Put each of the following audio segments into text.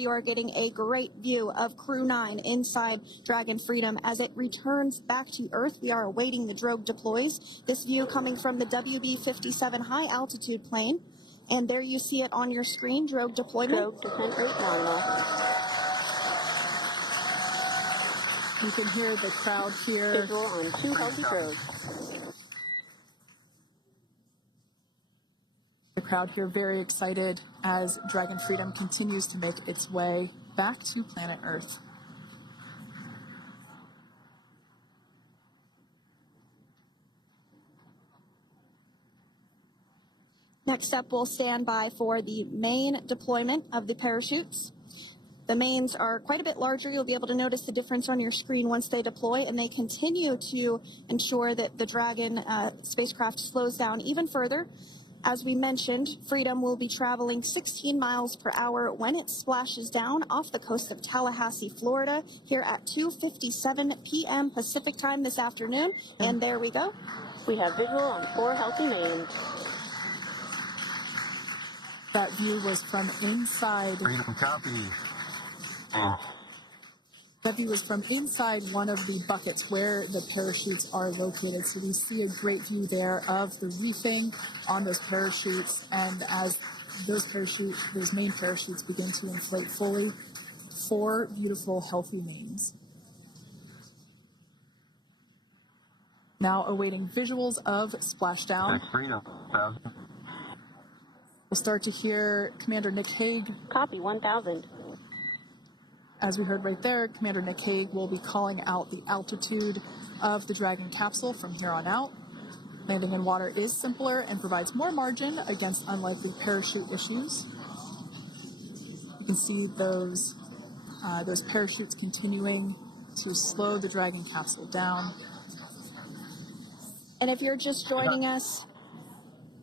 you are getting a great view of Crew 9 inside Dragon Freedom as it returns back to Earth. We are awaiting the drogue deploys. This view coming from the WB-57 high altitude plane. And there you see it on your screen, drogue deployment. Drogue descent rate nominal. You can hear the crowd here. Visual on 2 healthy drogues. The crowd here very excited as Dragon Freedom continues to make its way back to planet Earth. Next up, we'll stand by for the main deployment of the parachutes. The mains are quite a bit larger. You'll be able to notice the difference on your screen once they deploy, and they continue to ensure that the Dragon spacecraft slows down even further. As we mentioned, Freedom will be traveling 16 miles per hour when it splashes down off the coast of Tallahassee, Florida, here at 2:57 p.m. Pacific time this afternoon. And there we go. We have visual on 4 healthy mains. That view was from inside. Freedom copy. That view was from inside one of the buckets where the parachutes are located. So we see a great view there of the reefing on those parachutes. And as those main parachutes begin to inflate fully, 4 beautiful, healthy mains. Now awaiting visuals of splashdown. Freedom. We'll start to hear Commander Nick Hague. Copy 1000. As we heard right there, Commander Nick Hague will be calling out the altitude of the Dragon capsule from here on out. Landing in water is simpler and provides more margin against unlikely parachute issues. You can see those parachutes continuing to slow the Dragon capsule down. And if you're just joining us,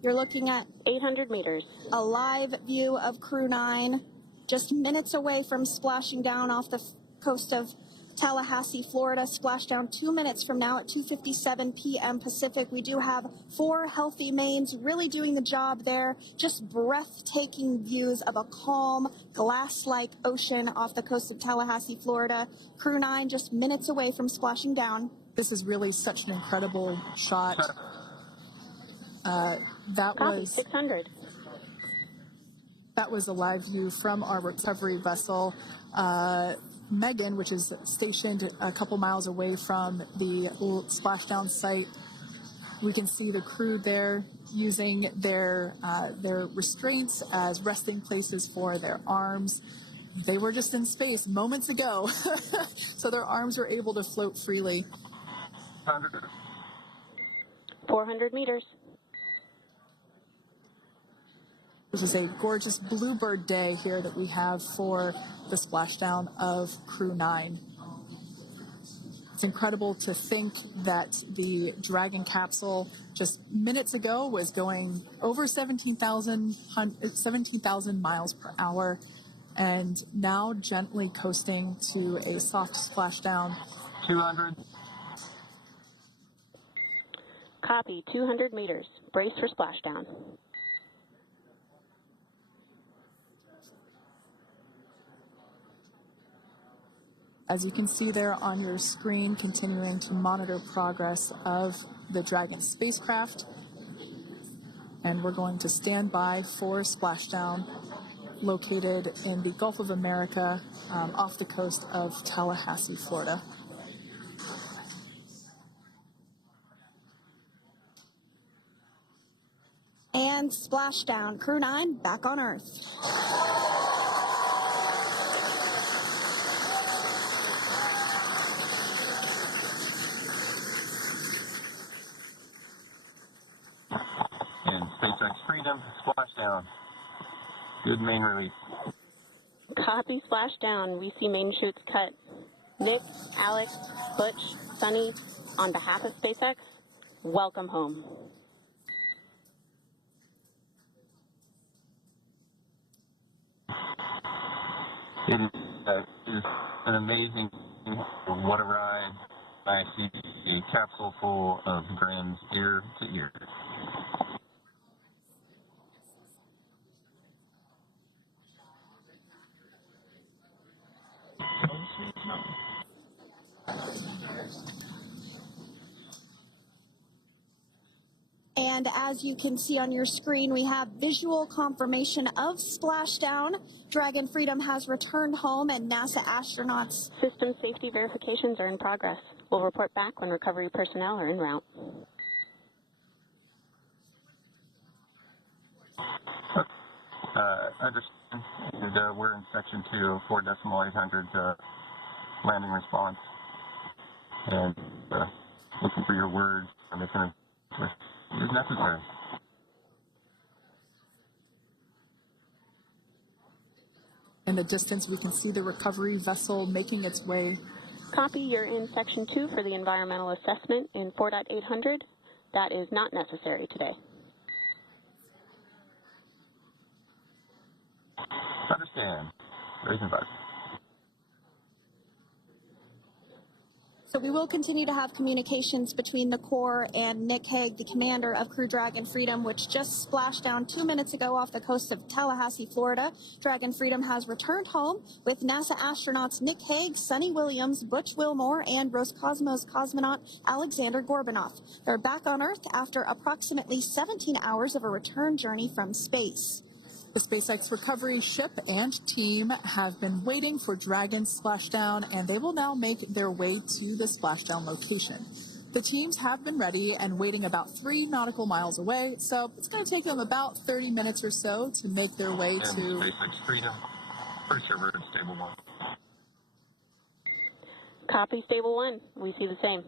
you're looking at 800 meters. a live view of Crew 9, just minutes away from splashing down off the coast of Tallahassee, Florida. Splashdown 2 minutes from now at 2:57 p.m. Pacific. We do have 4 healthy mains really doing the job there. Just breathtaking views of a calm, glass-like ocean off the coast of Tallahassee, Florida. Crew 9 just minutes away from splashing down. This is really such an incredible shot. Copy 600. That was a live view from our recovery vessel, Megan, which is stationed a couple miles away from the splashdown site. We can see the crew there using their restraints as resting places for their arms. They were just in space moments ago, so their arms were able to float freely. 400 meters. This is a gorgeous bluebird day here that we have for the splashdown of Crew 9. It's incredible to think that the Dragon capsule just minutes ago was going over 17,000 miles per hour and now gently coasting to a soft splashdown. 200. Copy 200 meters. Brace for splashdown. As you can see there on your screen, continuing to monitor progress of the Dragon spacecraft. And we're going to stand by for splashdown located in the Gulf of America off the coast of Tallahassee, Florida. And splashdown. Crew 9 back on Earth. And SpaceX Freedom, splashdown. Good main release. Copy splashdown. We see main chutes cut. Nick, Alex, Butch, Sunny, on behalf of SpaceX, welcome home. It is an amazing, what a ride. I see a capsule full of grins ear to ear. And as you can see on your screen, we have visual confirmation of splashdown. Dragon Freedom has returned home, and NASA astronauts. System safety verifications are in progress. We'll report back when recovery personnel are en route. Understand. And, we're in section 2, 4.800 landing response. And looking for your words. I'm just going to, is necessary. In the distance, we can see the recovery vessel making its way. Copy, you're in section 2 for the environmental assessment in 4.800. That is not necessary today. Understand. Raising button. So we will continue to have communications between the Corps and Nick Hague, the commander of Crew Dragon Freedom, which just splashed down 2 minutes ago off the coast of Tallahassee, Florida. Dragon Freedom has returned home with NASA astronauts Nick Hague, Sonny Williams, Butch Wilmore, and Roscosmos cosmonaut Alexander Gorbunoff. They're back on Earth after approximately 17 hours of a return journey from space. The SpaceX recovery ship and team have been waiting for Dragon's splashdown, and they will now make their way to the splashdown location. The teams have been ready and waiting about 3 nautical miles away, so it's going to take them about 30 minutes or so to make their way And to... SpaceX Freedom. Pretty sure we're in stable 1. Copy, stable 1. We see the same.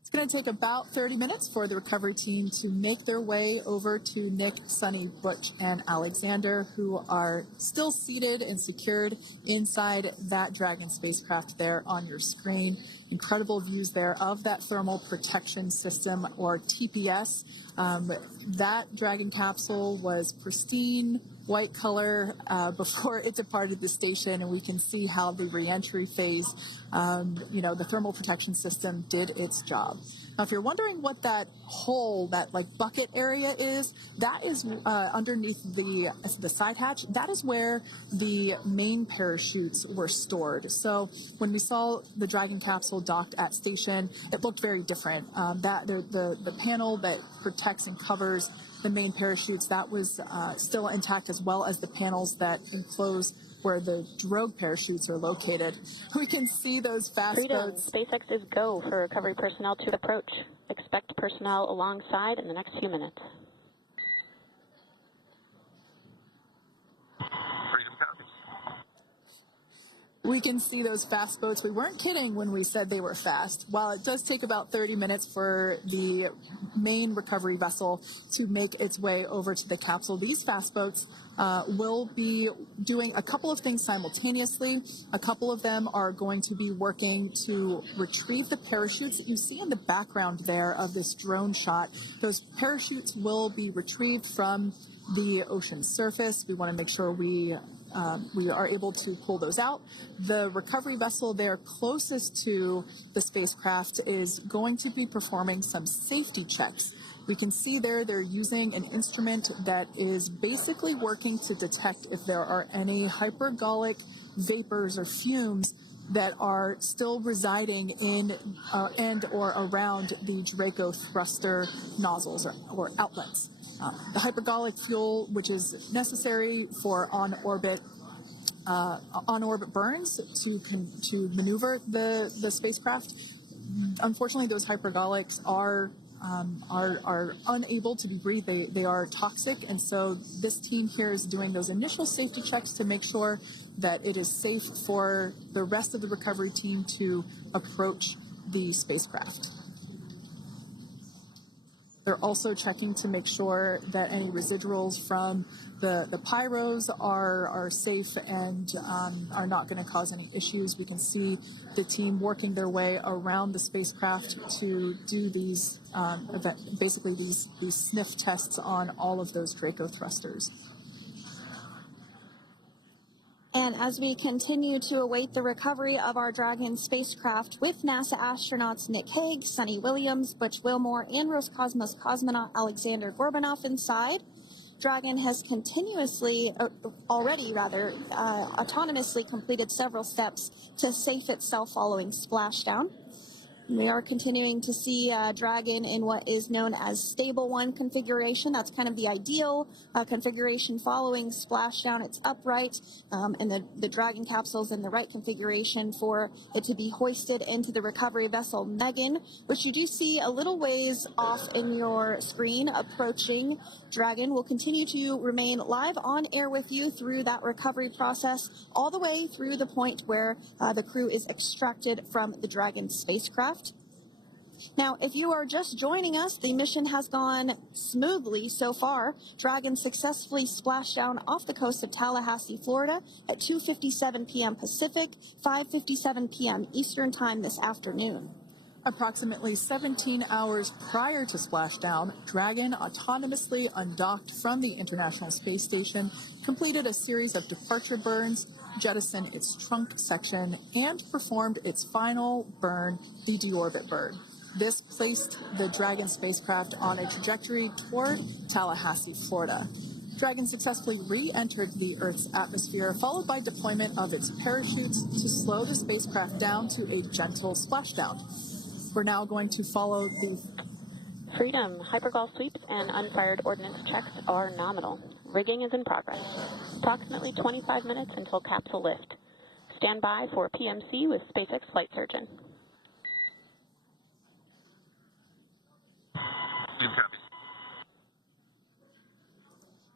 It's going to take about 30 minutes for the recovery team to make their way over to Nick, Sonny, Butch, and Alexander, who are still seated and secured inside that Dragon spacecraft there on your screen. Incredible views there of that thermal protection system, or TPS. That Dragon capsule was pristine, white color before it departed the station, and we can see how the reentry phase, the thermal protection system did its job. Now, if you're wondering what that hole, that like bucket area is, that is underneath the side hatch. That is where the main parachutes were stored. So when we saw the Dragon capsule docked at station, it looked very different. The panel that protects and covers the main parachutes, that was still intact, as well as the panels that enclose where the drogue parachutes are located. We can see those fast Freedom, boats. SpaceX is go for recovery personnel to approach. Expect personnel alongside in the next few minutes. Freedom copies. We can see those fast boats. We weren't kidding when we said they were fast. While it does take about 30 minutes for the main recovery vessel to make its way over to the capsule, these fast boats will be doing a couple of things simultaneously. A couple of them are going to be working to retrieve the parachutes that you see in the background there of this drone shot. Those parachutes will be retrieved from the ocean surface. We want to make sure we are able to pull those out. The recovery vessel there closest to the spacecraft is going to be performing some safety checks. We can see there they're using an instrument that is basically working to detect if there are any hypergolic vapors or fumes that are still residing in and or around the Draco thruster nozzles or outlets. The hypergolic fuel, which is necessary for on-orbit burns to maneuver the spacecraft. Unfortunately, those hypergolics are unable to be breathed. They are toxic, and so this team here is doing those initial safety checks to make sure that it is safe for the rest of the recovery team to approach the spacecraft. They're also checking to make sure that any residuals from the pyros are safe and are not going to cause any issues. We can see the team working their way around the spacecraft to do these, basically these sniff tests on all of those Draco thrusters. And as we continue to await the recovery of our Dragon spacecraft with NASA astronauts Nick Hague, Sonny Williams, Butch Wilmore, and Roscosmos cosmonaut Alexander Gorbunoff inside, Dragon has autonomously completed several steps to safe itself following splashdown. We are continuing to see Dragon in what is known as Stable 1 configuration. That's kind of the ideal configuration following splashdown. It's upright, and the Dragon capsule's in the right configuration for it to be hoisted into the recovery vessel Megan, which you do see a little ways off in your screen approaching. Dragon will continue to remain live on air with you through that recovery process, all the way through the point where the crew is extracted from the Dragon spacecraft. Now, if you are just joining us, the mission has gone smoothly so far. Dragon successfully splashed down off the coast of Tallahassee, Florida at 2:57 p.m. Pacific, 5:57 p.m. Eastern Time this afternoon. Approximately 17 hours prior to splashdown, Dragon autonomously undocked from the International Space Station, completed a series of departure burns, jettisoned its trunk section, and performed its final burn, the deorbit burn. This placed the Dragon spacecraft on a trajectory toward Tallahassee, Florida. Dragon successfully re-entered the Earth's atmosphere, followed by deployment of its parachutes to slow the spacecraft down to a gentle splashdown. We're now going to follow the Freedom, hypergol sweeps and unfired ordnance checks are nominal. Rigging is in progress. Approximately 25 minutes until capsule lift. Stand by for PMC with SpaceX flight surgeon.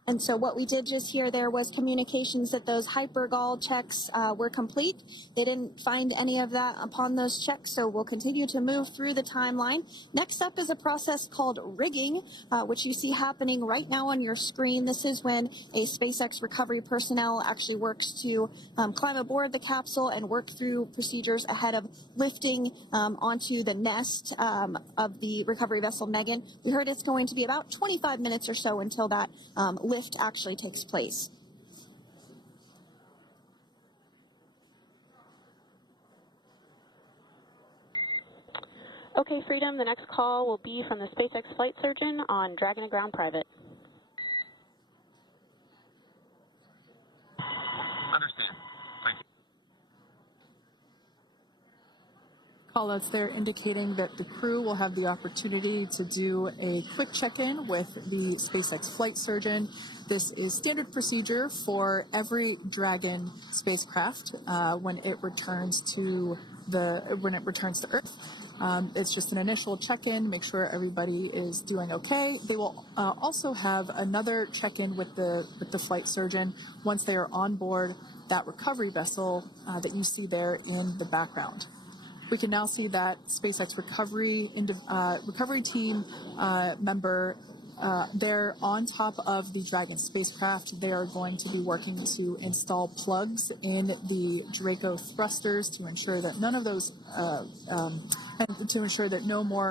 And so what we did just hear there was communications that those hypergol checks were complete. They didn't find any of that upon those checks, so we'll continue to move through the timeline. Next up is a process called rigging, which you see happening right now on your screen. This is when a SpaceX recovery personnel actually works to climb aboard the capsule and work through procedures ahead of lifting onto the nest of the recovery vessel Megan. We heard it's going to be about 25 minutes or so until that lift actually takes place. Okay, Freedom, the next call will be from the SpaceX flight surgeon on Dragon to Ground Private. Understand. Thank you. callouts there indicating that the crew will have the opportunity to do a quick check-in with the SpaceX flight surgeon. This is standard procedure for every Dragon spacecraft when it returns to Earth. It's just an initial check-in, make sure everybody is doing okay. They will also have another check-in with the flight surgeon once they are on board that recovery vessel that you see there in the background. We can now see that SpaceX recovery team member they're on top of the Dragon spacecraft. They are going to be working to install plugs in the Draco thrusters to ensure that none of those, and to ensure that no more